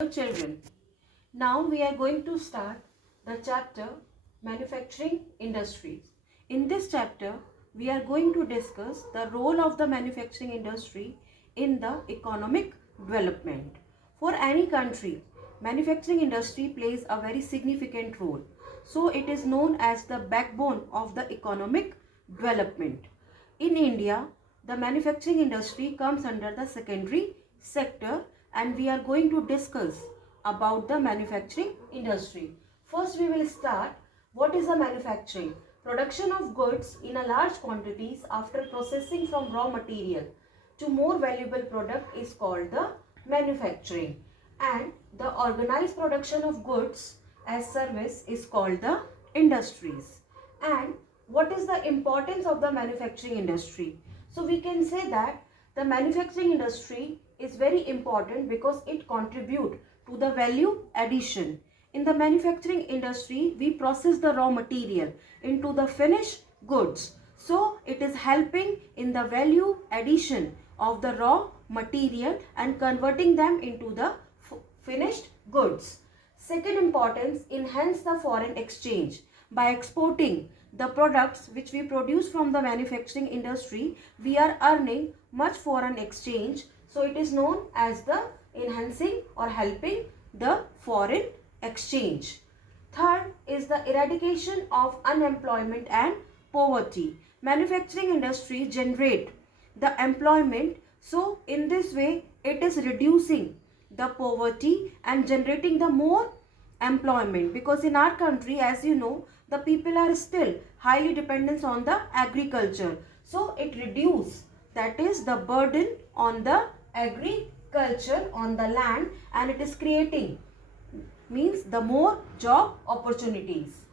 Hello children, now we are going to start the chapter Manufacturing Industries. In this chapter, we are going to discuss the role of the manufacturing industry in the economic development. For any country, manufacturing industry plays a very significant role. So it is known as the backbone of the economic development. In India, the manufacturing industry comes under the secondary sector, and we are going to discuss about the manufacturing industry. First, we will start what is the manufacturing. Production of goods in a large quantities after processing from raw material to more valuable product is called the manufacturing, and the organized production of goods as service is called the industries. And what is the importance of the manufacturing industry? So we can say that the manufacturing industry is very important because it contributes to the value addition. In the manufacturing industry, we process the raw material into the finished goods. So it is helping in the value addition of the raw material and converting them into the finished goods. Second importance, enhance the foreign exchange. By exporting the products which we produce from the manufacturing industry, we are earning much foreign exchange. So it is known as the enhancing or helping the foreign exchange. Third is the eradication of unemployment and poverty. Manufacturing industry generate the employment. So in this way, it is reducing the poverty and generating the more employment, because in our country, as you know, the people are still highly dependent on the agriculture. So it reduces, that is the burden on the agriculture on the land, and it is creating, means the more job opportunities.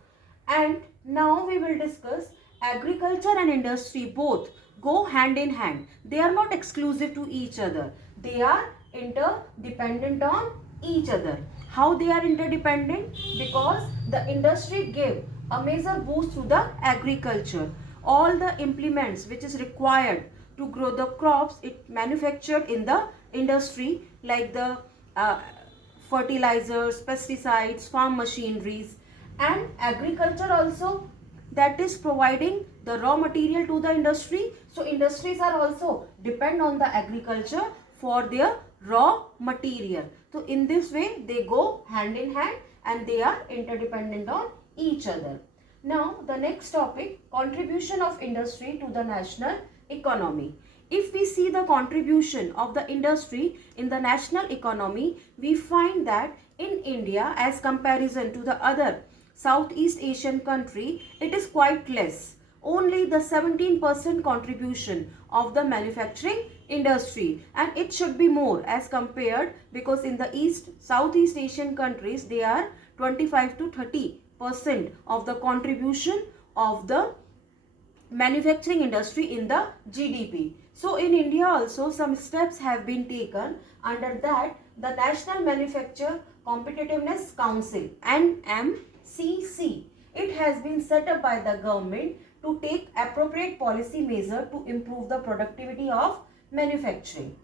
And now we will discuss agriculture and industry both go hand in hand. They are not exclusive to each other. They are interdependent on each other. How they are interdependent? Because the industry give a major boost to the agriculture. All the implements which is required to grow the crops, it manufactured in the industry, like the fertilizers, pesticides, farm machineries, and agriculture also, that is providing the raw material to the industry. So industries are also depend on the agriculture for their raw material. So in this way they go hand in hand and they are interdependent on each other. Now the next topic, contribution of industry to the national economy. If we see the contribution of the industry in the national economy, we find that in India, as comparison to the other Southeast Asian country, it is quite less. Only the 17% contribution of the manufacturing industry, and it should be more as compared, because in the Southeast Asian countries, they are 25 to 30% of the contribution of the manufacturing industry in the GDP. So in India also some steps have been taken. Under that, the National Manufacture Competitiveness Council, NMCC, it has been set up by the government to take appropriate policy measure to improve the productivity of manufacturing.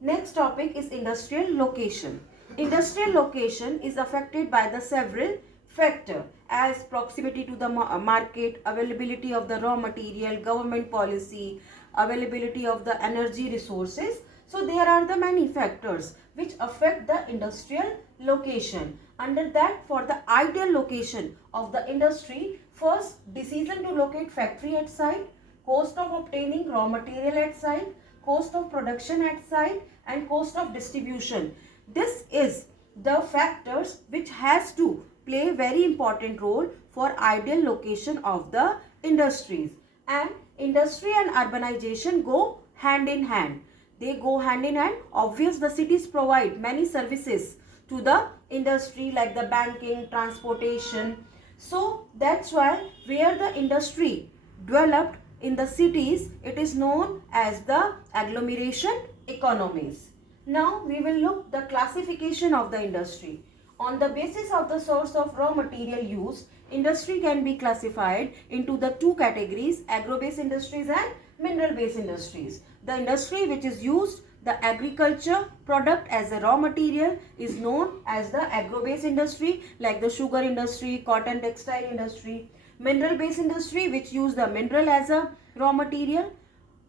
Next topic is industrial location. Industrial location is affected by the several factors as proximity to the market, availability of the raw material, government policy, availability of the energy resources. So there are the many factors which affect the industrial location. Under that, for the ideal location of the industry, first, decision to locate factory at site, cost of obtaining raw material at site, cost of production at site, and cost of distribution. This is the factors which has to play a very important role for ideal location of the industries. And industry and urbanization go hand in hand. They go hand in hand. Obvious, the cities provide many services to the industry like the banking, transportation. So that's why where the industry developed in the cities, it is known as the agglomeration economies. Now we will look the classification of the industry. On the basis of the source of raw material used, industry can be classified into the two categories, agro-based industries and mineral-based industries. The industry which is used the agriculture product as a raw material is known as the agro-based industry, like the sugar industry, cotton textile industry. Mineral-based industry, which use the mineral as a raw material,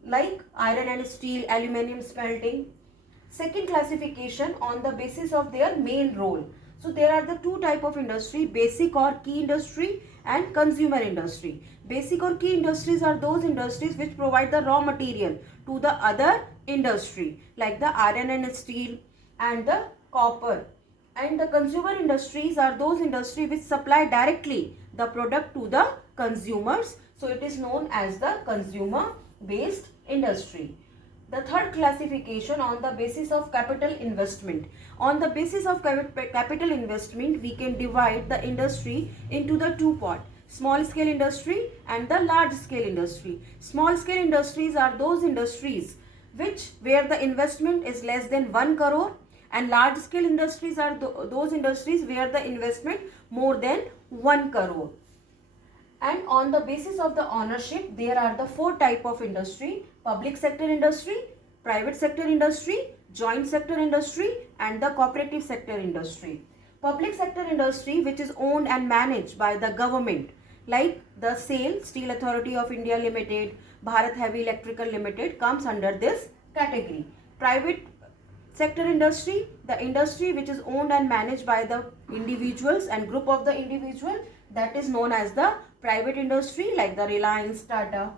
like iron and steel, aluminium smelting. Second classification on the basis of their main role. So there are the two type of industry, basic or key industry and consumer industry. Basic or key industries are those industries which provide the raw material to the other industry, like the iron and steel and the copper. And the consumer industries are those industries which supply directly the product to the consumers. So it is known as the consumer based industry. The third classification on the basis of capital investment. On the basis of capital investment, we can divide the industry into the two parts, small scale industry and the large scale industry. Small scale industries are those industries where the investment is less than 1 crore, and large scale industries are those industries where the investment more than 1 crore. And on the basis of the ownership, there are the four type of industry: public sector industry, private sector industry, joint sector industry, and the cooperative sector industry. Public sector industry, which is owned and managed by the government, like the SAIL, Steel Authority of India Limited, Bharat Heavy Electrical Limited, comes under this category. Private sector industry, the industry which is owned and managed by the individuals and group of the individual, that is known as the private industry, like the Reliance, Tata.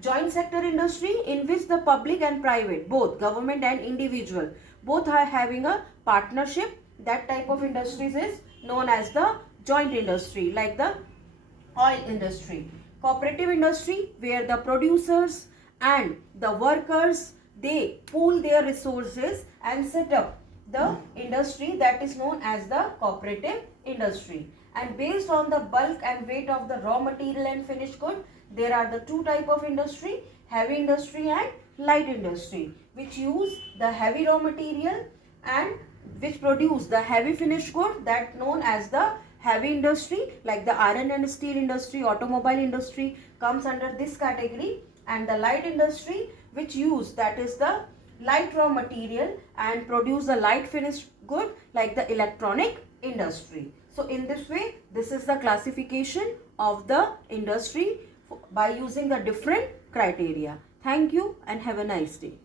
Joint sector industry, in which the public and private, both government and individual, both are having a partnership. That type of industries is known as the joint industry, like the oil industry. Cooperative industry, where the producers and the workers, they pool their resources and set up the industry, that is known as the cooperative industry. And based on the bulk and weight of the raw material and finished good, there are the two type of industry, heavy industry and light industry, which use the heavy raw material and which produce the heavy finished good, that known as the heavy industry, like the iron and steel industry, automobile industry comes under this category. And the light industry, which use, that is the light raw material and produce the light finished good, like the electronic industry. So in this way, this is the classification of the industry by using the different criteria. Thank you and have a nice day.